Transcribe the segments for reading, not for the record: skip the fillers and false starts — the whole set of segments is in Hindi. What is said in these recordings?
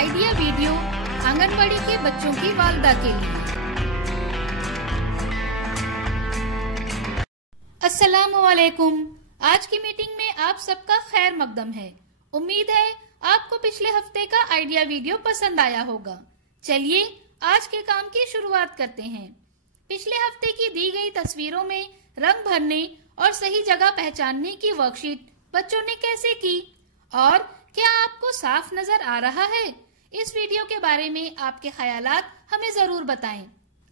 आइडिया वीडियो आंगनबाड़ी के बच्चों की वालदा के लिए। अस्सलामु अलैकुम। आज की मीटिंग में आप सबका खैर मकदम है। उम्मीद है आपको पिछले हफ्ते का आइडिया वीडियो पसंद आया होगा। चलिए आज के काम की शुरुआत करते हैं। पिछले हफ्ते की दी गई तस्वीरों में रंग भरने और सही जगह पहचानने की वर्कशीट बच्चों ने कैसे की और क्या आपको साफ नजर आ रहा है? इस वीडियो के बारे में आपके ख्यालात हमें जरूर बताएं।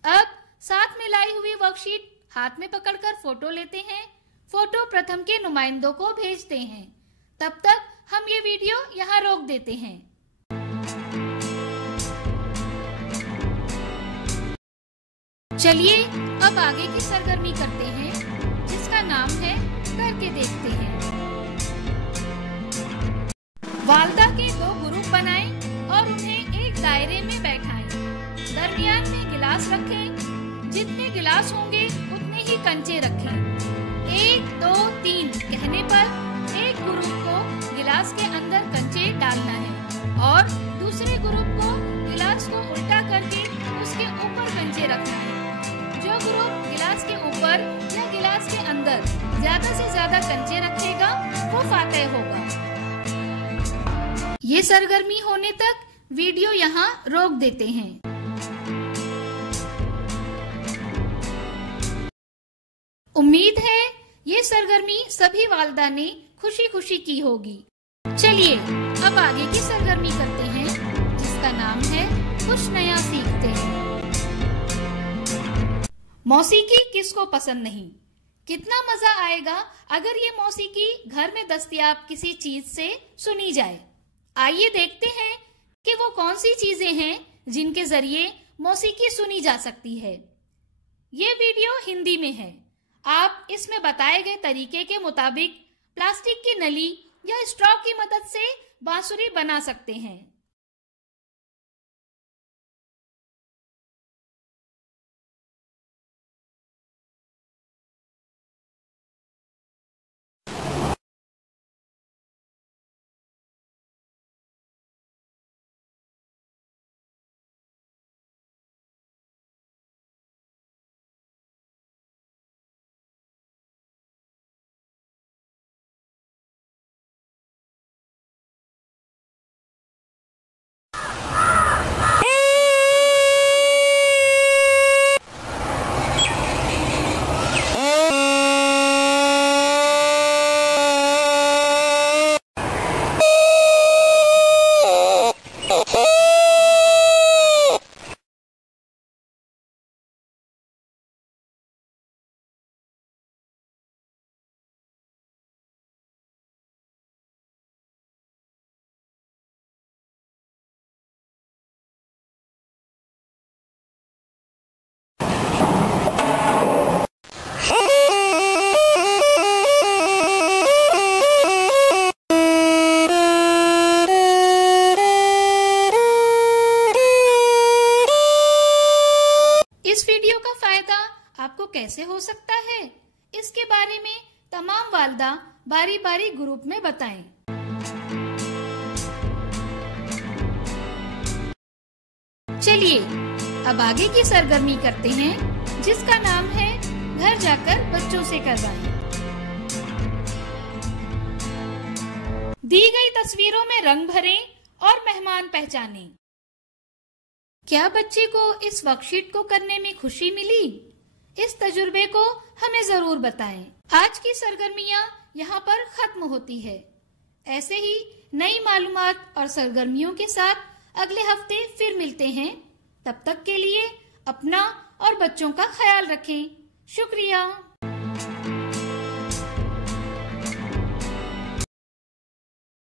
अब साथ में लाई हुई वर्कशीट हाथ में पकड़कर फोटो लेते हैं। फोटो प्रथम के नुमाइंदों को भेजते हैं। तब तक हम ये वीडियो यहाँ रोक देते हैं। चलिए अब आगे की सरगर्मी करते हैं, जिसका नाम है करके देखते हैं। वालदा के 2 ग्रुप बनाएं और उन्हें एक दायरे में बैठाएं। दरमियान में गिलास रखें। जितने गिलास होंगे उतने ही कंचे रखें। 1, 2, 3 कहने पर एक ग्रुप को गिलास के अंदर कंचे डालना है और दूसरे ग्रुप को गिलास को उल्टा करके उसके ऊपर कंचे रखना है। जो ग्रुप गिलास के ऊपर या गिलास के अंदर ज्यादा से ज्यादा कंचे रखेगा वो फातेह होगा। ये सरगर्मी होने तक वीडियो यहाँ रोक देते हैं। उम्मीद है ये सरगर्मी सभी वालदा ने खुशी खुशी की होगी। चलिए अब आगे की सरगर्मी करते हैं, जिसका नाम है कुछ नया सीखते हैं। मौसीकी किसको पसंद नहीं? कितना मजा आएगा अगर ये मौसीकी घर में दस्तयाब किसी चीज से सुनी जाए। आइए देखते हैं कि वो कौन सी चीजें हैं जिनके जरिए मौसीकी सुनी जा सकती है। ये वीडियो हिंदी में है। आप इसमें बताए गए तरीके के मुताबिक प्लास्टिक की नली या स्ट्रॉ की मदद से बांसुरी बना सकते हैं। इस वीडियो का फायदा आपको कैसे हो सकता है, इसके बारे में तमाम वालदा बारी बारी ग्रुप में बताएं। चलिए अब आगे की सरगर्मी करते हैं, जिसका नाम है घर जाकर बच्चों से करवाएं। दी गई तस्वीरों में रंग भरें और मेहमान पहचानें। क्या बच्चे को इस वर्कशीट को करने में खुशी मिली? इस तजुर्बे को हमें जरूर बताएं। आज की सरगर्मियां यहाँ पर खत्म होती है। ऐसे ही नई मालूमात और सरगर्मियों के साथ अगले हफ्ते फिर मिलते हैं। तब तक के लिए अपना और बच्चों का ख्याल रखें। शुक्रिया।